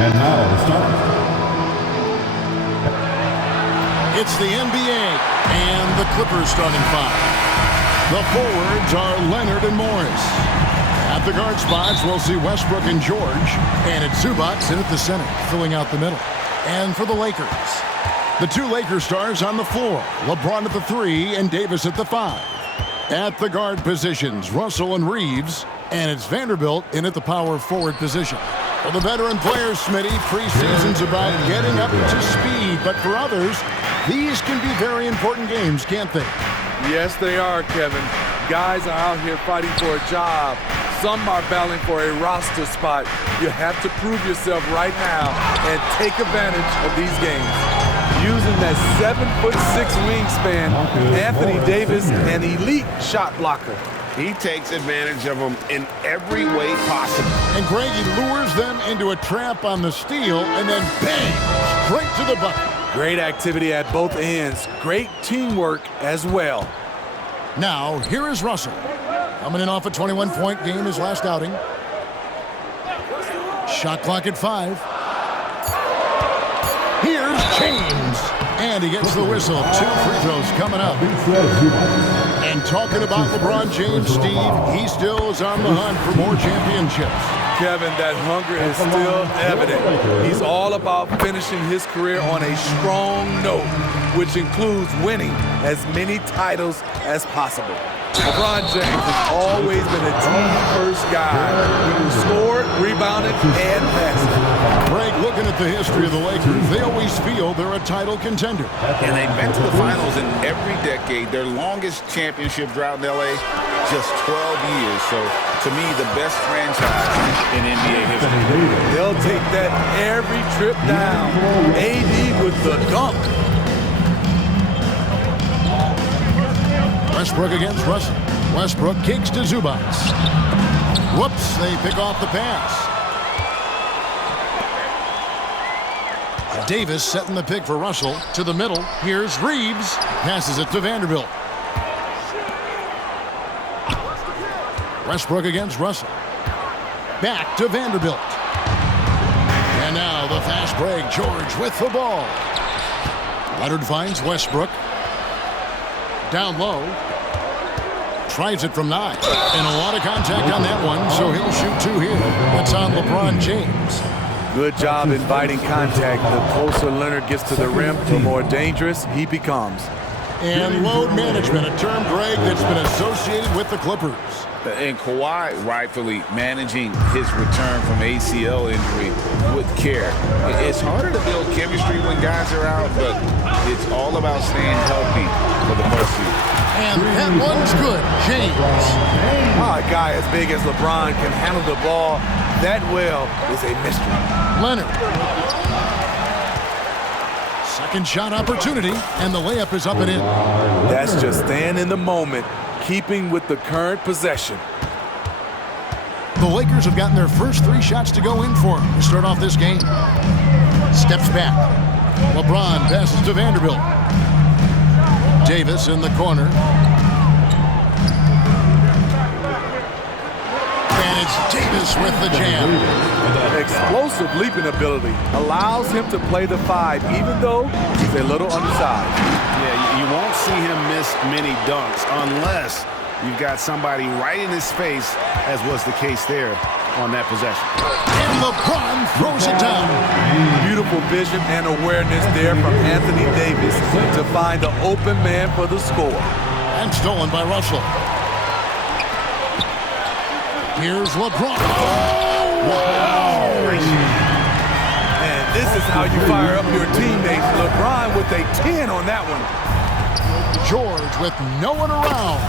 And now the start. It's the NBA and the Clippers starting five. The forwards are Leonard and Morris. At the guard spots, we'll see Westbrook and George. And it's Zubac in at the center, filling out the middle. And for the Lakers, the two Lakers stars on the floor. LeBron at the 3 and Davis at the 5. At the guard positions, Russell and Reeves. And it's Vanderbilt in at the power forward position. For the veteran players, Smitty, preseason's about getting up to speed. But for others, these can be very important games, can't they? Yes, they are, Kevin. Guys are out here fighting for a job. Some are battling for a roster spot. You have to prove yourself right now and take advantage of these games. Using that 7'6" wingspan, Anthony Davis, an elite shot blocker. He takes advantage of them in every way possible. And Greg, he lures them into a trap on the steal and then bang, straight to the bucket. Great activity at both ends. Great teamwork as well. Now, here is Russell. Coming in off a 21-point game his last outing. Shot clock at 5. Here's James. And he gets the whistle. 2 free throws coming up. And talking about LeBron James, Steve, he still is on the hunt for more championships. Kevin, that hunger is still evident. He's all about finishing his career on a strong note, which includes winning as many titles as possible. LeBron James has always been a team-first guy who scored, rebounded, and passed. Greg, looking at the history of the Lakers, they always feel they're a title contender. And they've been to the finals in every decade. Their longest championship drought in L.A., just 12 years. So, to me, the best franchise in NBA history. They'll take that every trip down. AD with the dunk. Westbrook against Russell. Westbrook kicks to Zubac. Whoops, they pick off the pass. Davis setting the pick for Russell to the middle. Here's Reeves. Passes it to Vanderbilt. Westbrook against Russell. Back to Vanderbilt. And now the fast break. George with the ball. Leonard finds Westbrook. Down low. Tries it from 9. And a lot of contact on that one, so he'll shoot 2 here. That's on LeBron James. Good job inviting contact. The closer Leonard gets to the rim, the more dangerous he becomes. And load management, a term, Greg, that's been associated with the Clippers. And Kawhi rightfully managing his return from ACL injury with care. It's harder to build chemistry when guys are out, but it's all about staying healthy for the most of it. And that one's good. James. A guy as big as LeBron can handle the ball that well is a mystery. Leonard. Second shot opportunity, and the layup is up and in. That's just staying in the moment, keeping with the current possession. The Lakers have gotten their first 3 shots to go in for him to start off this game. Steps back. LeBron passes to Vanderbilt. Davis in the corner. And it's Davis with the jam. Explosive leaping ability allows him to play the 5, even though he's a little undersized. Yeah, you won't see him miss many dunks unless you've got somebody right in his face, as was the case there on that possession. And LeBron throws it down. Beautiful vision and awareness there from Anthony Davis to find the open man for the score. And stolen by Russell. Here's LeBron. Oh, wow. And this is how you fire up your teammates. LeBron with a 10 on that one. George with no one around.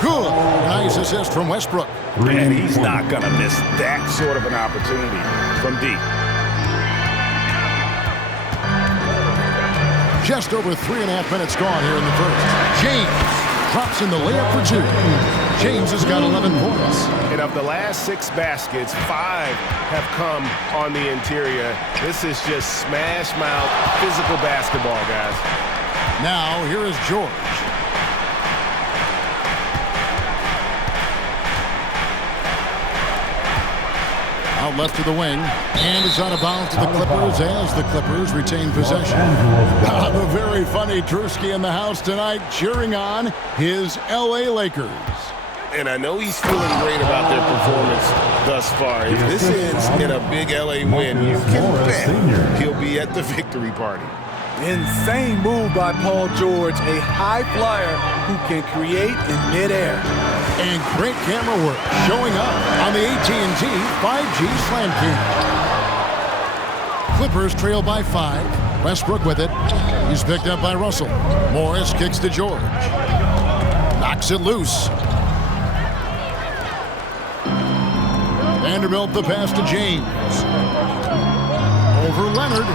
Good. Nice assist from Westbrook. And he's not going to miss that sort of an opportunity from deep. Just over 3.5 minutes gone here in the first. James drops in the layup for 2. James has got 11 points. And of the last 6 baskets, 5 have come on the interior. This is just smash mouth physical basketball, guys. Now here is George. Out left to the wing. And it's out of bounds to the Clippers as the Clippers retain possession. The very funny Drewski in the house tonight cheering on his L.A. Lakers. And I know he's feeling great about their performance thus far. If this ends in a big L.A. win, you can bet he'll be at the victory party. Insane move by Paul George, a high flyer who can create in midair. And great camera work showing up on the AT&T 5G Slam Cam. Clippers trail by 5. Westbrook with it. He's picked up by Russell. Morris kicks to George. Knocks it loose. Vanderbilt the pass to James. Over Leonard.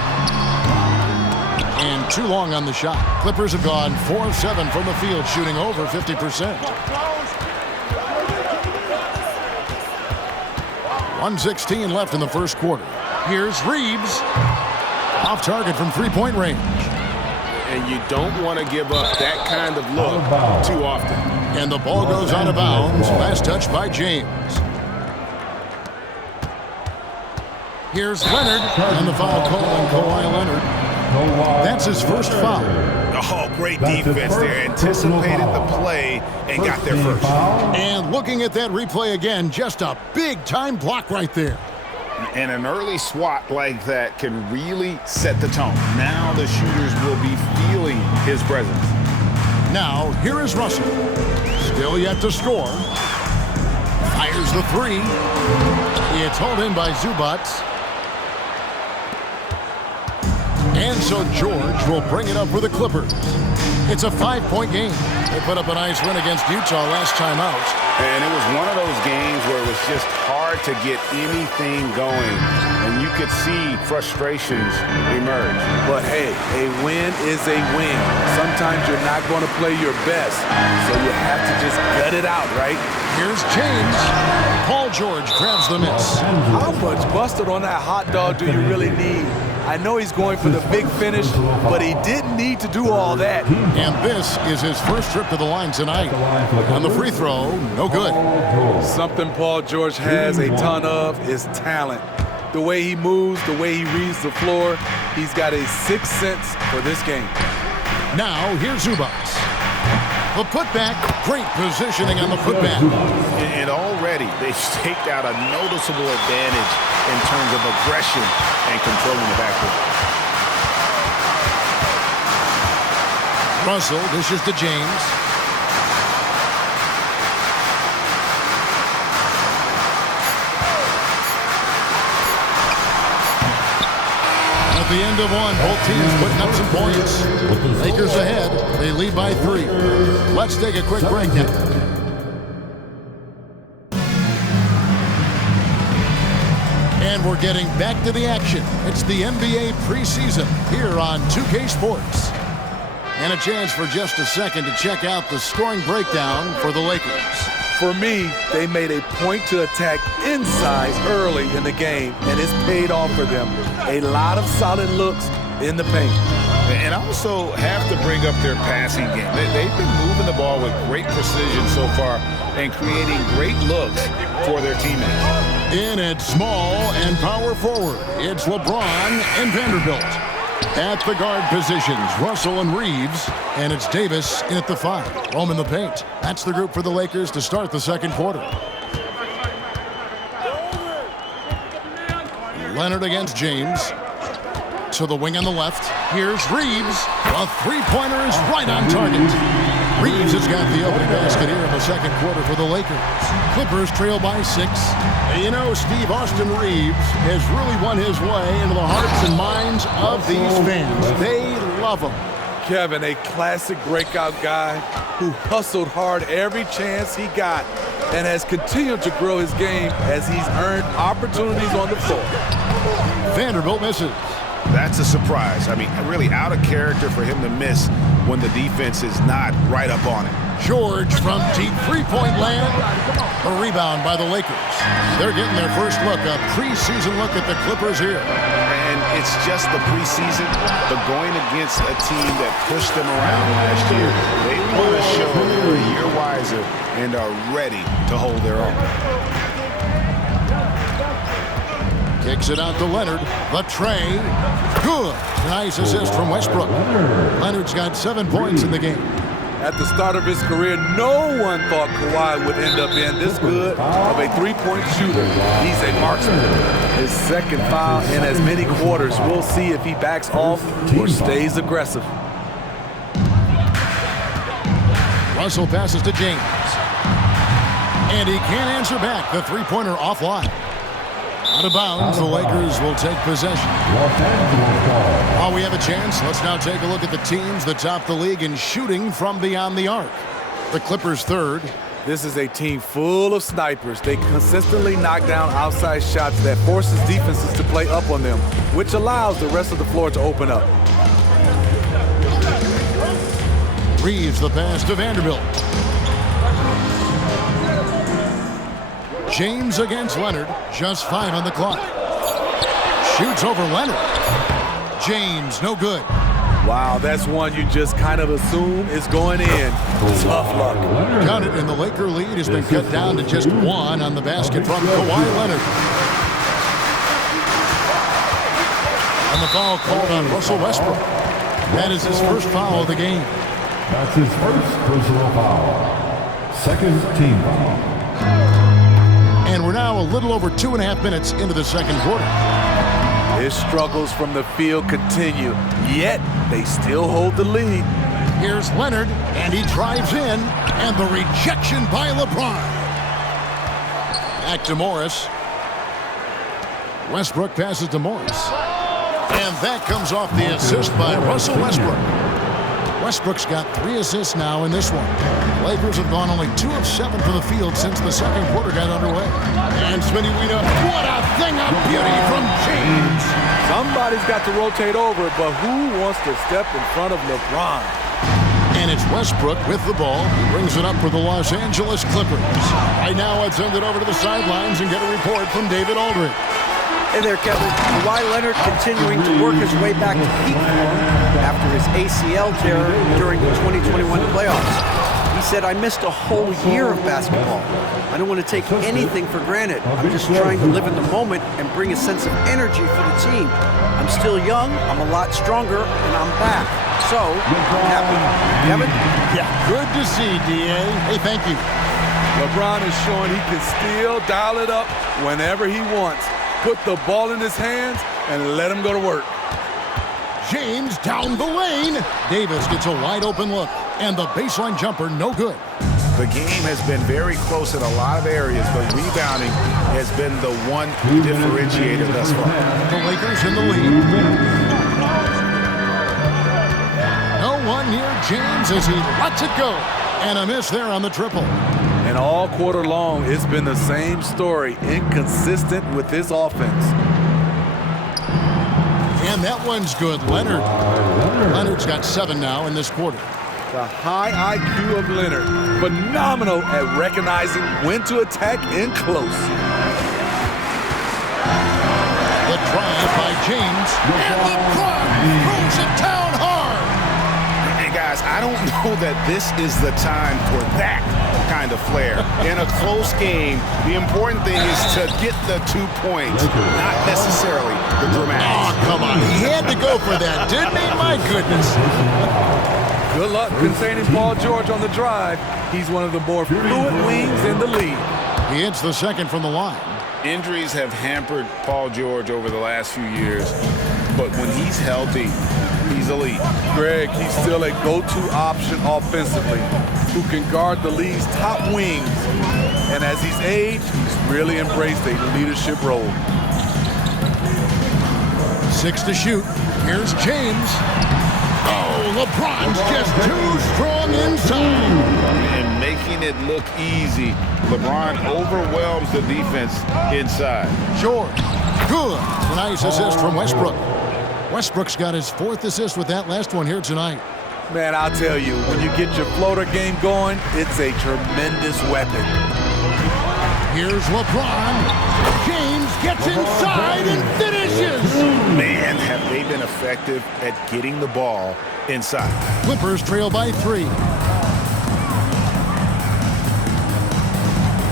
And too long on the shot. Clippers have gone 4 of 7 from the field, shooting over 50%. 1:16 left in the first quarter. Here's Reeves. Off target from three-point range. And you don't want to give up that kind of look too often. And the ball goes out of bounds. Last touch by James. Here's Leonard. And the foul call on Kawhi Leonard. That's his first foul. Oh, great defense there. Anticipated the play and got there first. And looking at that replay again, just a big-time block right there. And an early swat like that can really set the tone. Now the shooters will be feeling his presence. Now, here is Russell. Still yet to score. Fires the three. It's hauled in by Zubac. And so George will bring it up for the Clippers. It's a 5-point game. They put up a nice win against Utah last time out. And it was one of those games where it was just hard to get anything going. And you could see frustrations emerge. But hey, a win is a win. Sometimes you're not going to play your best, so you have to just gut it out, right? Here's James. Paul George grabs the miss. How much busted on that hot dog do you really need? I know he's going for the big finish, but he didn't need to do all that. And this is his first trip to the line tonight. On the free throw, no good. Something Paul George has a ton of is talent. The way he moves, the way he reads the floor, he's got a sixth sense for this game. Now, here's Zubac. The putback, great positioning on the putback. And already they've staked out a noticeable advantage in terms of aggression and controlling the backcourt. Russell dishes to James. At the end of one, both teams putting up some points. Lakers ahead. They lead by 3. Let's take a quick break now. And we're getting back to the action. It's the NBA preseason here on 2K Sports. And a chance for just a second to check out the scoring breakdown for the Lakers. For me, they made a point to attack inside early in the game, and it's paid off for them. A lot of solid looks in the paint. And I also have to bring up their passing game. They've been moving the ball with great precision so far and creating great looks for their teammates. In at small and power forward, it's LeBron and Vanderbilt. At the guard positions, Russell and Reeves, and it's Davis in at the 5. Home in the paint. That's the group for the Lakers to start the second quarter. Leonard against James. To the wing on the left. Here's Reeves. A three-pointer is right on target. Reeves has got the opening basket here in the second quarter for the Lakers. Clippers trail by 6. You know, Steve, Austin Reeves has really won his way into the hearts and minds of these fans. They love him. Kevin, a classic breakout guy who hustled hard every chance he got and has continued to grow his game as he's earned opportunities on the floor. Vanderbilt misses. That's a surprise. I mean, really out of character for him to miss when the defense is not right up on it. George from deep three-point land. A rebound by the Lakers. They're getting their first look, a preseason look at the Clippers here. And it's just the preseason, but going against a team that pushed them around last year, they want to show they're a year wiser and are ready to hold their own. Kicks it out to Leonard. The tray. Good. Nice assist from Westbrook. Leonard's got 7 points in the game. At the start of his career, no one thought Kawhi would end up being this good of a three-point shooter. He's a marksman. His second foul in as many quarters. We'll see if he backs off or stays aggressive. Russell passes to James. And he can't answer back. The three-pointer offline. Out of bounds, the Lakers will take possession. While we have a chance, let's now take a look at the teams that top the league in shooting from beyond the arc. The Clippers third. This is a team full of snipers. They consistently knock down outside shots that forces defenses to play up on them, which allows the rest of the floor to open up. Reeves the pass to Vanderbilt. James against Leonard. Just 5 on the clock. Shoots over Leonard. James, no good. Wow, that's one you just kind of assume is going in. Tough luck. Count it, and the Laker lead has been cut down to just 1 on the basket from Kawhi Leonard. And the foul called on Russell Westbrook. That is his first foul of the game. That's his first personal foul. Second team foul. And we're now a little over 2.5 minutes into the second quarter. His struggles from the field continue, yet they still hold the lead. Here's Leonard, and he drives in, and the rejection by LeBron. Back to Morris. Westbrook passes to Morris. And that comes off the assist by Russell Westbrook. Westbrook's got 3 assists now in this one. The Lakers have gone only 2 of 7 from the field since the second quarter got underway. And Smitty, we know what a thing of beauty from James. Somebody's got to rotate over, but who wants to step in front of LeBron? And it's Westbrook with the ball. He brings it up for the Los Angeles Clippers. Right now, let's send it over to the sidelines and get a report from David Aldridge. Hey there, Kevin. Kawhi Leonard continuing to work his way back to peak form after his ACL tear during the 2021 playoffs. He said, "I missed a whole year of basketball. I don't want to take anything for granted. I'm just trying to live in the moment and bring a sense of energy for the team. I'm still young, I'm a lot stronger, and I'm back. So, I'm happy." Kevin? Yeah, good to see, D.A. Hey, thank you. LeBron is showing he can still dial it up whenever he wants. Put the ball in his hands and let him go to work. James down the lane. Davis gets a wide open look. And the baseline jumper, no good. The game has been very close in a lot of areas, but rebounding has been the one differentiator thus far. The Lakers in the lead. No one near James as he lets it go. And a miss there on the triple. And all quarter long, it's been the same story, inconsistent with his offense. And that one's good. Leonard's got 7 now in this quarter. The high IQ of Leonard, phenomenal at recognizing when to attack in close. The drive by James. And LeBron throws it down hard. And guys, I don't know that this is the time for that kind of flair. In a close game, the important thing is to get the 2 points, not necessarily the dramatics. Oh, come on. He had to go for that, didn't he? My goodness. Good luck containing Paul George on the drive. He's one of the more fluid wings in the league. He hits the second from the line. Injuries have hampered Paul George over the last few years, but when he's healthy, he's elite. Greg, he's still a go-to option offensively, who can guard the league's top wings. And as he's aged, he's really embraced a leadership role. 6 to shoot. Here's James. Oh, LeBron's just too strong inside. And making it look easy, LeBron overwhelms the defense inside. George. Good. Nice assist from Westbrook. Westbrook's got his 4th assist with that last one here tonight. Man, I'll tell you, when you get your floater game going, it's a tremendous weapon. Here's LeBron. James gets inside and finishes. Man, have they been effective at getting the ball inside. Clippers trail by 3.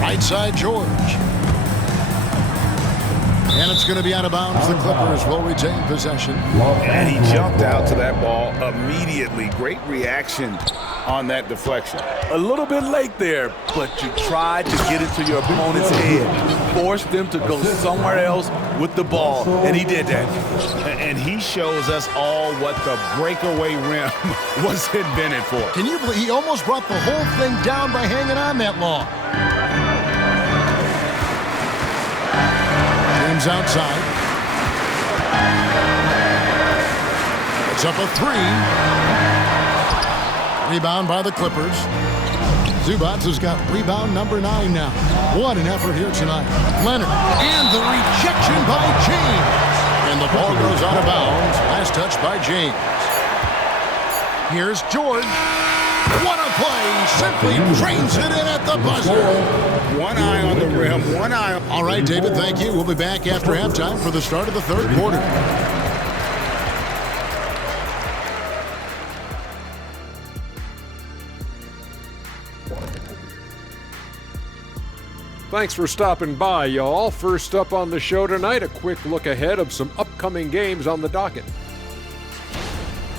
Right side, George. And it's going to be out of bounds. The Clippers will retain possession. And he jumped out to that ball immediately. Great reaction on that deflection. A little bit late there, but you tried to get into your opponent's head. Force them to go somewhere else with the ball, and he did that. And he shows us all what the breakaway rim was invented for. Can you believe he almost brought the whole thing down by hanging on that long? James outside. It's up a three. Rebound by the Clippers. Zubac has got rebound number 9 now. What an effort here tonight. Leonard, and the rejection by James. And the ball goes out of bounds. Last touch by James. Here's George. What a play. Simply drains it in at the buzzer. One eye on the rim, one eye. All right, David, thank you. We'll be back after halftime for the start of the third quarter. Thanks for stopping by, y'all. First up on the show tonight, a quick look ahead of some upcoming games on the docket.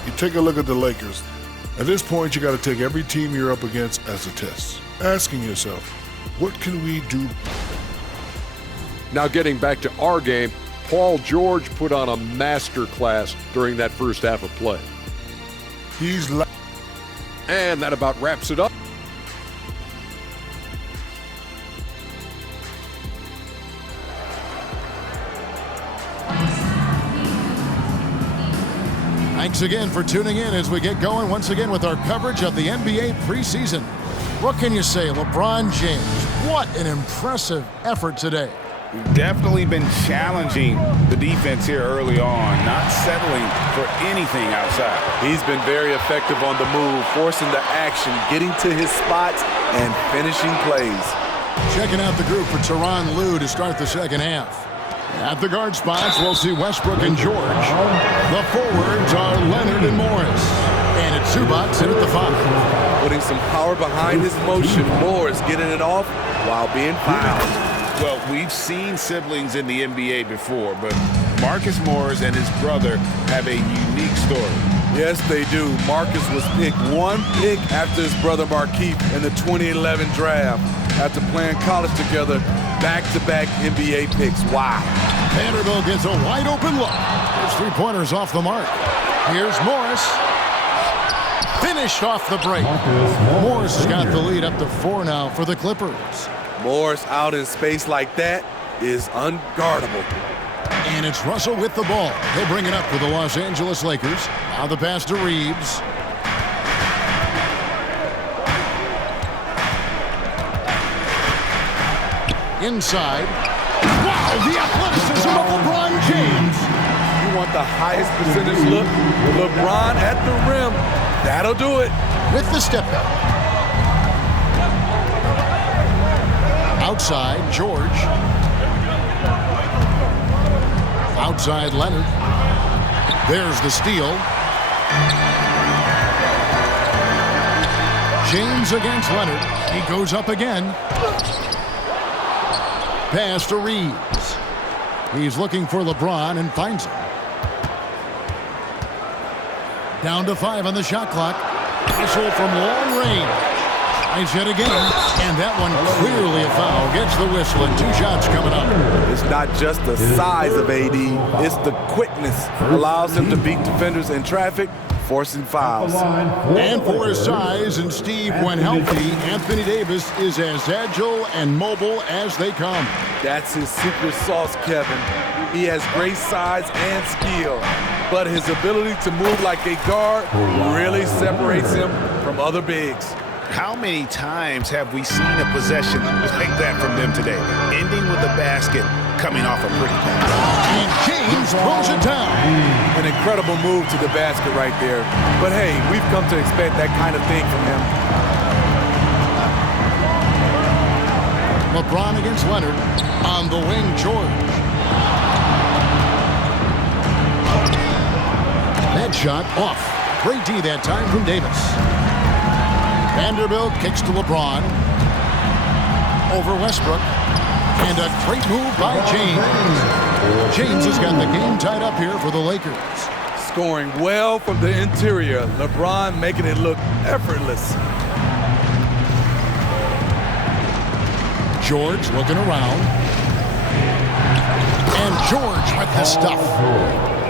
You take a look at the Lakers. At this point, you got to take every team you're up against as a test, asking yourself, what can we do? Now getting back to our game, Paul George put on a master class during that first half of play. And that about wraps it up. Thanks again for tuning in as we get going once again with our coverage of the NBA preseason. What can you say, LeBron James? What an impressive effort today. We've definitely been challenging the defense here early on, not settling for anything outside. He's been very effective on the move, forcing the action, getting to his spots, and finishing plays. Checking out the group for Tyronn Lue to start the second half. At the guard spots, we'll see Westbrook and George. The forwards are Leonard and Morris. And it's Zubac in at the 5. Putting some power behind his motion. Morris getting it off while being fouled. Well, we've seen siblings in the NBA before, but Marcus Morris and his brother have a unique story. Yes, they do. Marcus was picked one pick after his brother Markieff in the 2011 draft. After playing college together, back-to-back NBA picks. Wow. Vanderbilt gets a wide-open look. His three-pointers off the mark. Here's Morris. Finished off the break. Morris has got the lead up to 4 now for the Clippers. Morris out in space like that is unguardable. And it's Russell with the ball. He'll bring it up for the Los Angeles Lakers. Now the pass to Reeves. Inside. Wow, the athleticism of LeBron James. You want the highest percentage look? LeBron at the rim. That'll do it. With the step back. Outside, George. Outside, Leonard. There's the steal. James against Leonard. He goes up again. Pass to Reeves. He's looking for LeBron and finds him. Down to 5 on the shot clock. Whistle from long range. Tries yet again. And that one clearly a foul. Gets the whistle and 2 shots coming up. It's not just the size of AD. It's the quickness. Allows him to beat defenders in traffic, forcing fouls. And for his size and Steve, when healthy, Anthony Davis is as agile and mobile as they come. That's his secret sauce, Kevin. He has great size and skill, but his ability to move like a guard really separates him from other bigs. How many times have we seen a possession like that from them today? Ending with a basket, coming off a pretty pass. And James throws it down. An incredible move to the basket right there. But hey, we've come to expect that kind of thing from him. LeBron against Leonard. On the wing, George. That shot off. Great D that time from Davis. Vanderbilt kicks to LeBron. Over Westbrook. And a great move by James. James has got the game tied up here for the Lakers. Scoring well from the interior. LeBron making it look effortless. George looking around. And George with the stuff.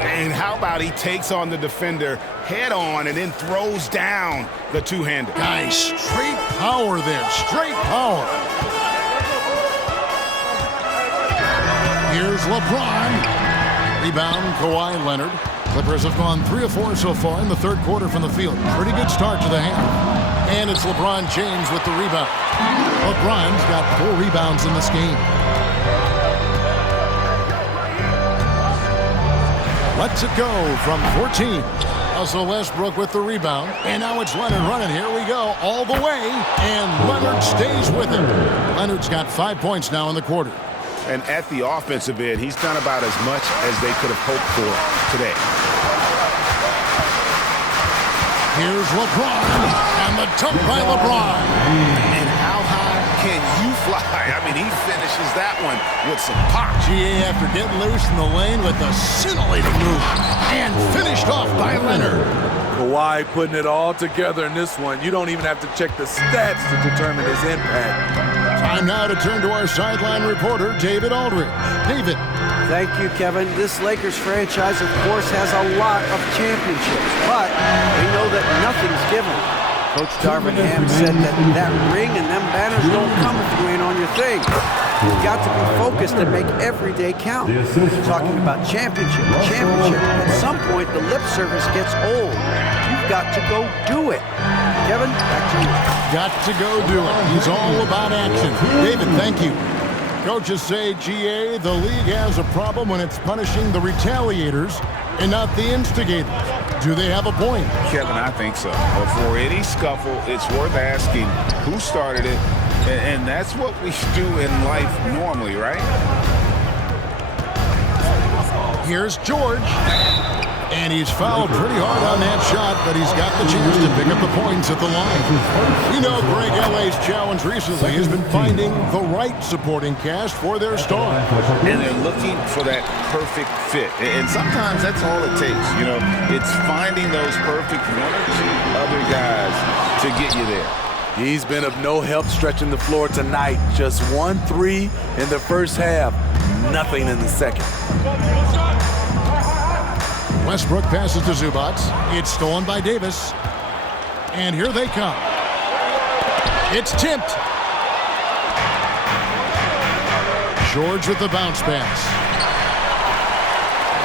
And how about he takes on the defender head on and then throws down the two-hander. Nice straight power there. Straight power. Here's LeBron. Rebound, Kawhi Leonard. Clippers have gone 3 of 4 so far in the third quarter from the field. Pretty good start to the half. And it's LeBron James with the rebound. LeBron's got 4 rebounds in this game. Lets it go from 14. Russell Westbrook with the rebound. And now it's Leonard running. Here we go all the way. And Leonard stays with it. Leonard's got 5 points now in the quarter. And at the offensive end, he's done about as much as they could have hoped for today. Here's LeBron. And the dunk by LeBron. And how high can you fly? I mean, he finishes that one with some pop. GA after getting loose in the lane with a scintillating move. And finished off by Leonard. Kawhi putting it all together in this one. You don't even have to check the stats to determine his impact. Time now to turn to our sideline reporter, David Aldridge. David. Thank you, Kevin. This Lakers franchise, of course, has a lot of championships, but we know that nothing's given. Coach Darvin Ham said that ring and them banners don't come if you ain't on your thing. You've got to be focused and make every day count. Talking about championship. At some point, the lip service gets old. You've got to go do it. Kevin, back to you. Got to go do it. He's all about action. David, thank you. Coaches say, GA, the league has a problem when it's punishing the retaliators and not the instigators. Do they have a point? Kevin, I think so. But for any scuffle, it's worth asking who started it. And that's what we do in life normally, right? Here's George. And he's fouled pretty hard on that shot, but he's got the chance to pick up the points at the line. You know, Greg LA's challenge recently has been finding the right supporting cast for their star. And they're looking for that perfect fit. And sometimes that's all it takes. You know, it's finding those perfect 1 or 2 other guys to get you there. He's been of no help stretching the floor tonight. Just 1 3 in the first half. Nothing in the second. Westbrook passes to Zubac. It's stolen by Davis. And here they come. It's tipped. George with the bounce pass.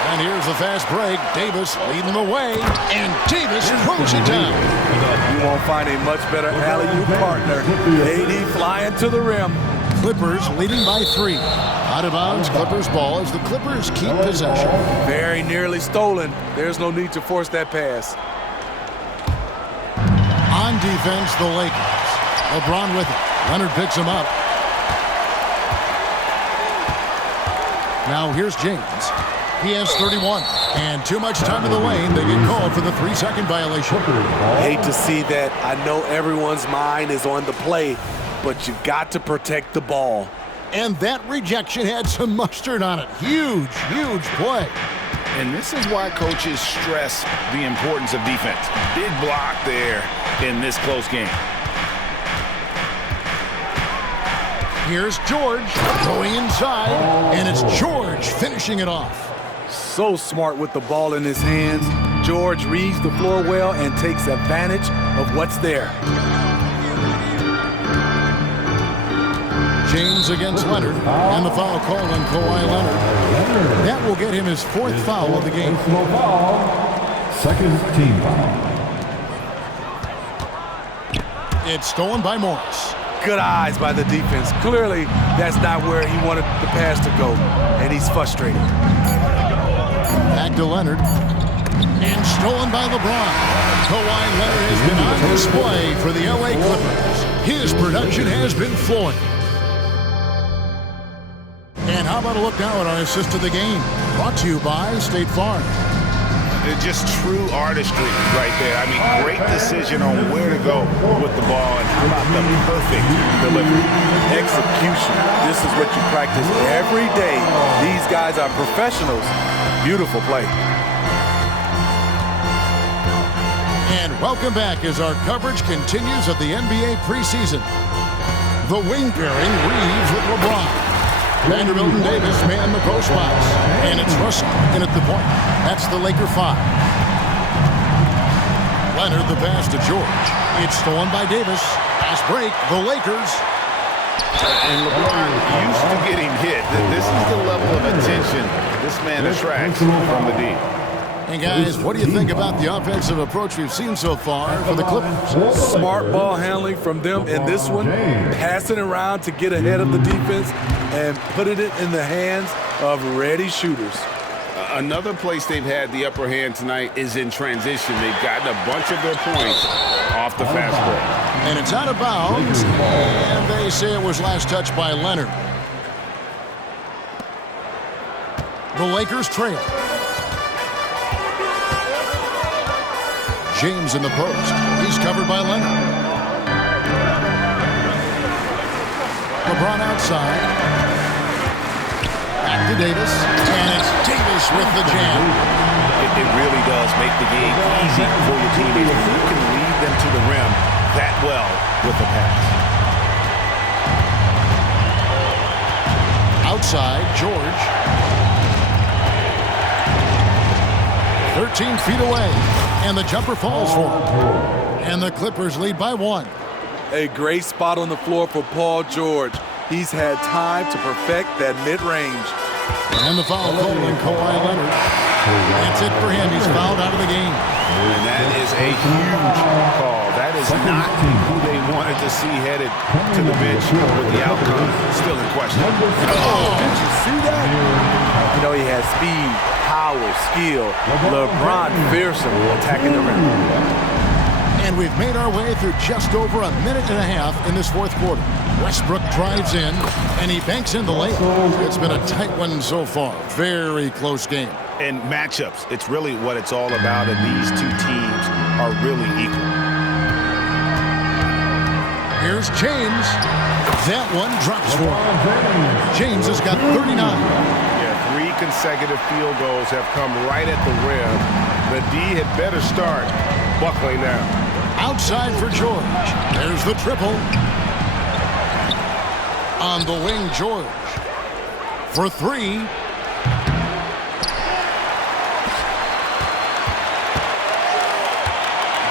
And here's the fast break. Davis leading the way. And Davis throws it down. You won't find a much better alley-oop partner. AD flying to the rim. Clippers leading by 3. Out of bounds, Clippers ball as the Clippers keep possession. Very nearly stolen. There's no need to force that pass. On defense, the Lakers. LeBron with it. Leonard picks him up. Now here's James. He has 31. And too much time in the lane. They get called for the 3-second violation. Hate to see that. I know everyone's mind is on the play, but you've got to protect the ball. And that rejection had some mustard on it. Huge, huge play. And this is why coaches stress the importance of defense. Big block there in this close game. Here's George going inside, and it's George finishing it off. So smart with the ball in his hands. George reads the floor well and takes advantage of what's there. James against Leonard, and the foul call on Kawhi Leonard. That will get him his 4th foul of the game. Second team foul. It's stolen by Morris. Good eyes by the defense. Clearly, that's not where he wanted the pass to go, and he's frustrated. Back to Leonard. And stolen by LeBron. Kawhi Leonard has been on display for the LA Clippers. His production has been flowing. And how about a look now at our assist of the game? Brought to you by State Farm. It's just true artistry right there. I mean, great decision on where to go with the ball, and how about the perfect delivery. Execution. This is what you practice every day. These guys are professionals. Beautiful play. And welcome back as our coverage continues of the NBA preseason. The wing pairing, Reeves with LeBron. Vanderbilt and Davis man the post box. And it's Russell in at the point. That's the Laker 5. Leonard the pass to George. It's stolen by Davis. Pass break, the Lakers. And LeBron used to getting hit. This is the level of attention this man attracts from the D. And guys, what do you think about the offensive approach we've seen so far for the Clippers? Smart ball handling from them in this one. Passing around to get ahead of the defense and putting it in the hands of ready shooters. Another place they've had the upper hand tonight is in transition. They've gotten a bunch of their points off the fast break. And it's out of bounds. And they say it was last touched by Leonard. The Lakers trail. James in the post. He's covered by Leonard. LeBron outside. Back to Davis. And it's Davis with the jam. It really does make the game easy for your teammates when you can lead them to the rim that well with the pass. Outside, George. 13 feet away. And the jumper falls for him. And the Clippers lead by 1. A great spot on the floor for Paul George. He's had time to perfect that mid-range. And the foul call on Kawhi Leonard. That's it for him. He's fouled out of the game. And that is a huge call. That is not who they wanted to see headed to the bench with the outcome still in question. Oh, did you see that? You know, he has speed, power, skill. LeBron fearsome attacking the rim. And we've made our way through just over a minute and a half in this fourth quarter. Westbrook drives in, and he banks in the layup. It's been a tight one so far. Very close game. And matchups, it's really what it's all about, and these two teams are really equal. Here's James. That one drops for him. James has got 39. Yeah, 3 consecutive field goals have come right at the rim. The D had better start buckling now. Outside for George. There's the triple. On the wing, George. For 3.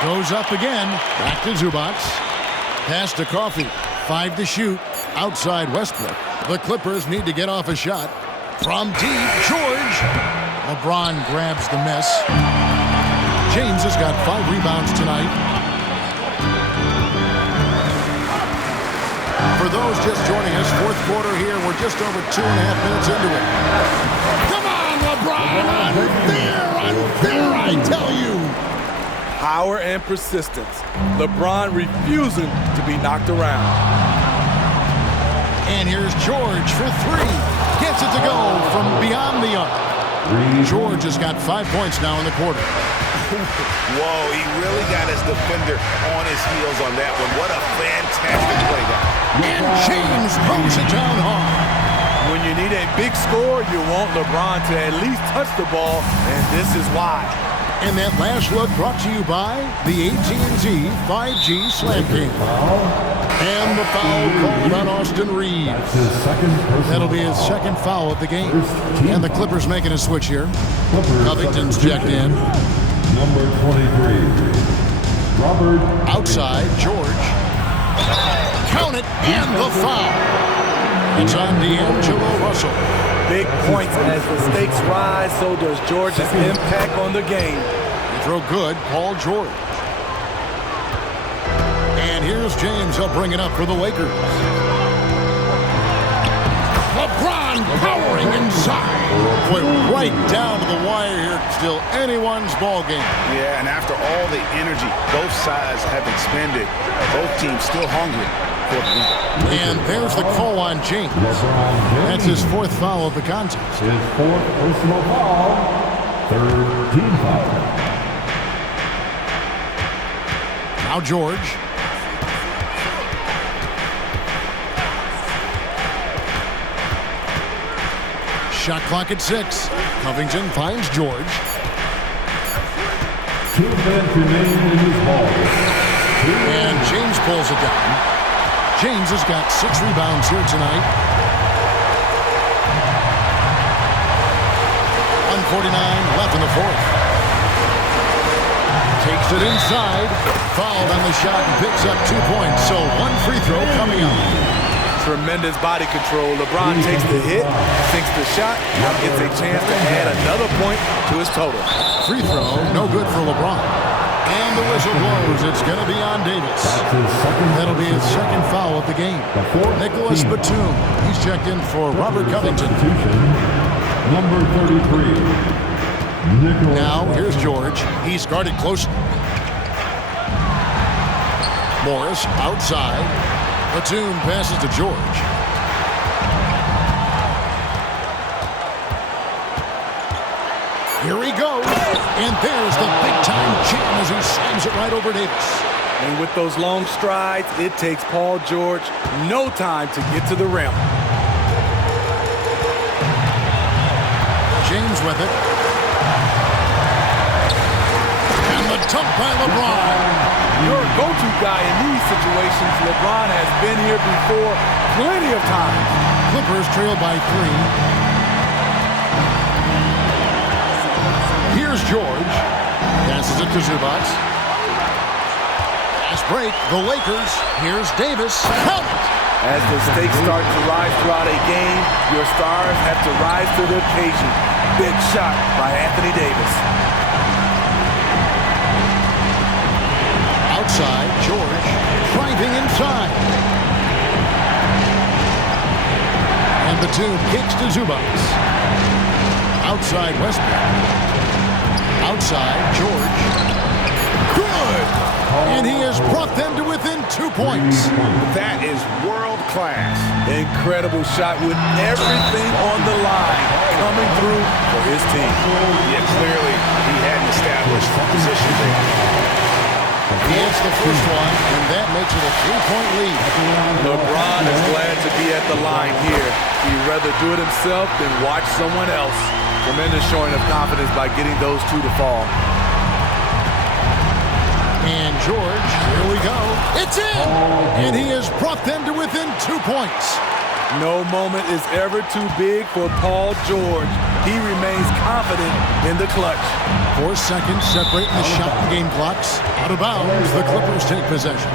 Goes up again. Back to Zubac. Pass to Coffey. 5 to shoot. Outside Westbrook. The Clippers need to get off a shot. From deep, George. LeBron grabs the miss. James has got 5 rebounds tonight. For those just joining us, fourth quarter here. We're just over 2.5 minutes into it. Come on, LeBron! Unfair, I tell you! Power and persistence. LeBron refusing to be knocked around. And here's George for 3. Gets it to go from beyond the arc. George has got 5 points now in the quarter. Whoa, he really got his defender on his heels on that one. What a fantastic play, guy. And James throws it down hard. When you need a big score, you want LeBron to at least touch the ball, and this is why. And that last look brought to you by the AT&T 5G Slam King. And the foul called on Austin Reeves. That'll be his second foul of the game. And the Clippers making a switch here. Covington's checked in. Number 23, Robert. Outside, George. Count it, and the foul. It's on D'Angelo Russell. Big points as the stakes rise, so does George's impact on the game. Throw good, Paul George. And here's James. He'll bring it up for the Lakers. LeBron powering inside. Went right down to the wire here. Still anyone's ball game. Yeah, and after all the energy both sides have expended, both teams still hungry for the lead. And there's the call on James. That's his 4th foul of the contest. His 4th personal foul. 3rd team foul. Now George. Shot clock at 6. Covington finds George. 2 minutes remaining in this ball. And James pulls it down. James has got 6 rebounds here tonight. 1:49 left in the fourth. Takes it inside. Fouled on the shot and picks up 2 points. So 1 free throw coming up. Tremendous body control. LeBron takes the hit, sinks the shot, now gets a chance to add another point to his total. Free throw, no good for LeBron. And the whistle blows. It's going to be on Davis. That'll be his second foul of the game. Nicholas Batum. He's checked in for Robert Covington. Number 33. Nicholas. Now, here's George. He's guarded close. Morris outside. Batum passes to George. Here he goes. And there's the big-time jam as he slams it right over Davis. And with those long strides, it takes Paul George no time to get to the rim. James with it. And the dunk by LeBron. Your go-to guy in these situations, LeBron has been here before plenty of times. Clippers trail by 3. Here's George. Passes it to Zubac. Fast break. The Lakers. Here's Davis. Count it. As the stakes start to rise throughout a game, your stars have to rise to the occasion. Big shot by Anthony Davis. Outside, George driving inside. And Batum kicks to Zubac. Outside, Westbrook. Outside, George. Good! And he has brought them to within 2 points. That is world class. Incredible shot with everything on the line coming through for his team. Yeah, clearly he hadn't established position there. He hits the first one, and that makes it a 3-point lead. LeBron is glad to be at the line here. He'd rather do it himself than watch someone else. Tremendous showing of confidence by getting those 2 to fall. And George, here we go. It's in! And he has brought them to within 2 points. No moment is ever too big for Paul George. He remains confident in the clutch. 4 seconds separating the shot and game clocks. Out of bounds, the Clippers take possession.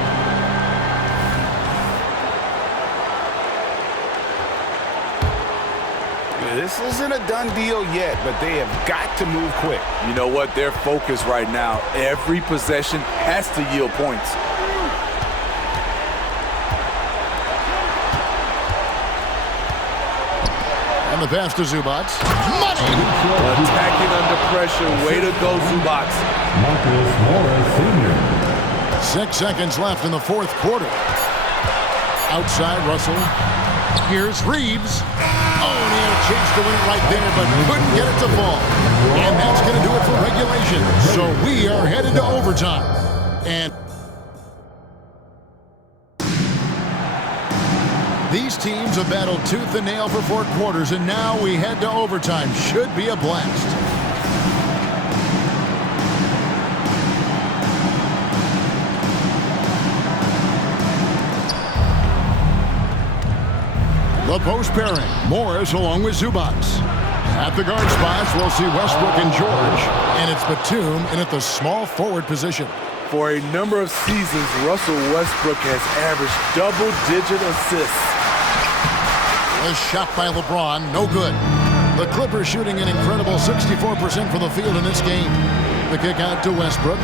This isn't a done deal yet, but they have got to move quick. You know what? Their focus right now, every possession has to yield points. And the pass to Zubac. Money! Attacking under pressure. Way to go, Zubac. Marcus Morris Sr. 6 seconds left in the fourth quarter. Outside, Russell. Here's Reeves. Oh, and he had a chance to win it right there, but couldn't get it to fall. And that's going to do it for regulation. So we are headed to overtime. And these teams have battled tooth and nail for 4 quarters, and now we head to overtime. Should be a blast. The post pairing, Morris along with Zubac. At the guard spots, we'll see Westbrook and George. And it's Batum in at the small forward position. For a number of seasons, Russell Westbrook has averaged double-digit assists. A shot by LeBron, no good. The Clippers shooting an incredible 64% from the field in this game. The kick out to Westbrook.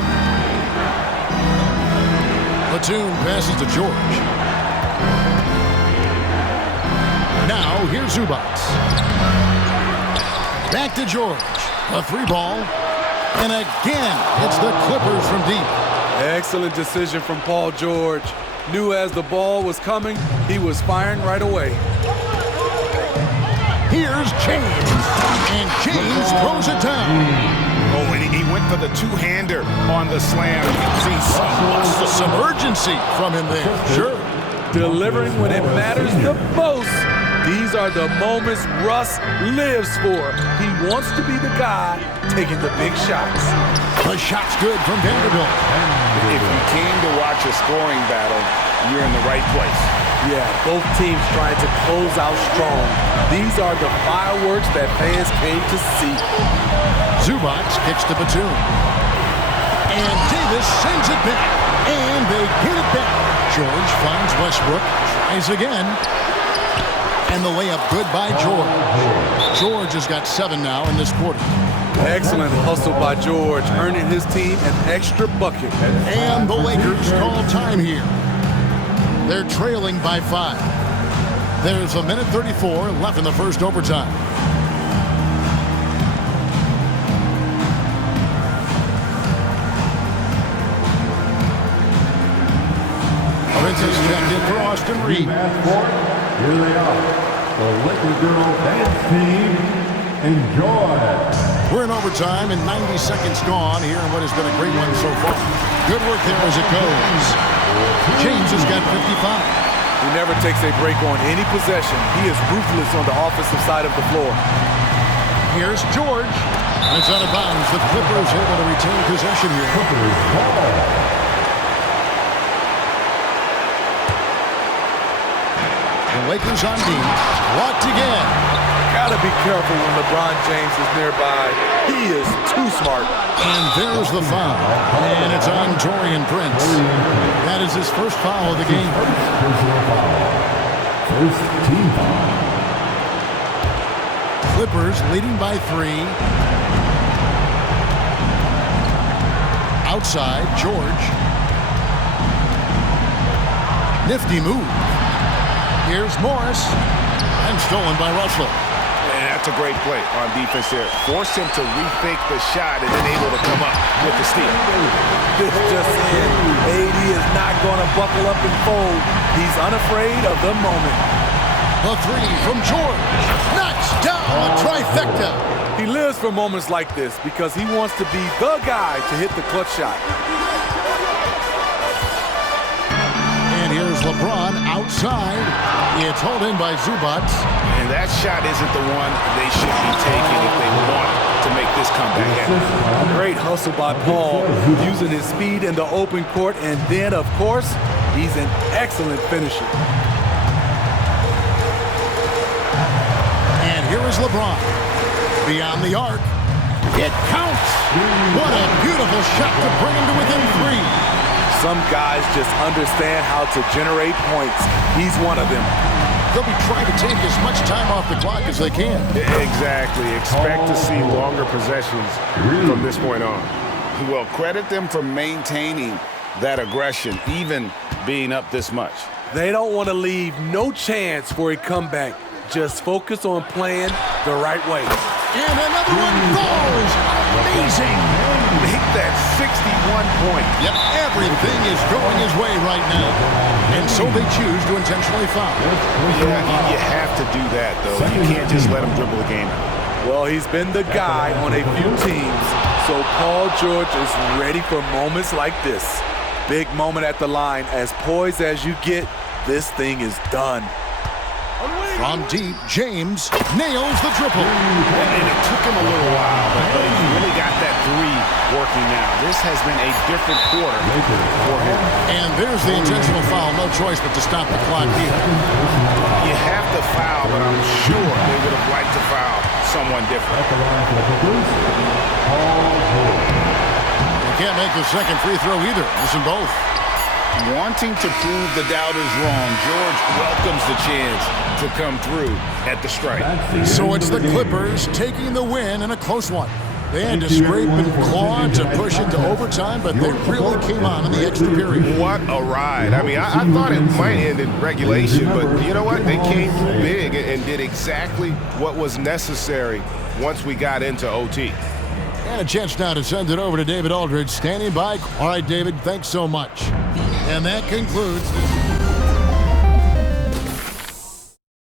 Batum passes to George. Now, here's Zubac. Back to George. A 3-ball. And again, it's the Clippers from deep. Excellent decision from Paul George. Knew as the ball was coming, he was firing right away. Here's James. And James throws it down. Oh, and he of the two-hander on the slam. You can see Some urgency from him there. Sure. Delivering when it matters the most. These are the moments Russ lives for. He wants to be the guy taking the big shots. The shot's good from Vanderbilt. If you came to watch a scoring battle, you're in the right place. Yeah, both teams trying to close out strong. These are the fireworks that fans came to see. Zubac kicks the platoon. And Davis sends it back. And they get it back. George finds Westbrook. Tries again. And the layup good by George. George has got 7 now in this quarter. Excellent hustle by George, earning his team an extra bucket. And the Lakers call time here. They're trailing by 5. There's a minute 34 left in the first overtime. Prince's checked in for Austin Reed. Here they are. The Laker Girl Dance Team. Enjoy. We're in overtime and 90 seconds gone here in what has been a great one so far. Good work there as it goes. James has got 55. He never takes a break on any possession. He is ruthless on the offensive side of the floor. Here's George. And it's out of bounds. The Clippers able to retain possession here. Clippers ball. The Lakers on D. Blocked again. Gotta be careful when LeBron James is nearby. He is too smart. And there's the foul. And it's on Taurean Prince. That is his first foul of the game. First team foul. Clippers leading by 3. Outside, George. Nifty move. Here's Morris. And stolen by Russell. And that's a great play on defense there. Forced him to rethink the shot and then able to come up with the steal. This just in. AD is not going to buckle up and fold. He's unafraid of the moment. The 3 from George. Knocks down a trifecta. He lives for moments like this because he wants to be the guy to hit the clutch shot. And here's LeBron outside. It's hauled in by Zubac. And that shot isn't the one they should be taking if they want to make this comeback happen. Great hustle by Paul, using his speed in the open court, and then, of course, he's an excellent finisher. And here is LeBron. Beyond the arc. It counts. What a beautiful shot to bring him to within 3. Some guys just understand how to generate points. He's one of them. They'll be trying to take as much time off the clock as they can. Exactly. Expect to see longer possessions from this point on. Well, credit them for maintaining that aggression, even being up this much. They don't want to leave no chance for a comeback. Just focus on playing the right way. And another one falls. Amazing. Make that 61 point. Yep, everything is going his way right now. And so they choose to intentionally foul. Yeah, you have to do that, though. You can't just let him dribble the game out. Well, he's been the guy on a few teams, so Paul George is ready for moments like this. Big moment at the line. As poised as you get, this thing is done. From deep, James nails the triple. And it took him a little while, but he's really got that 3 working now. This has been a different quarter for him. And there's the intentional foul. No choice but to stop the clock here. You have to foul, but I'm sure they would have liked to foul someone different. You can't make the second free throw either. Missing both. Wanting to prove the doubters wrong, George welcomes the chance to come through at the strike. So it's the Clippers taking the win in a close one. They had to scrape and claw to push it to overtime, but they really came on in the extra period. What a ride. I mean, I thought it might end in regulation, but you know what? They came through big and did exactly what was necessary once we got into OT. And a chance now to send it over to David Aldridge, standing by. All right, David, thanks so much. And that concludes this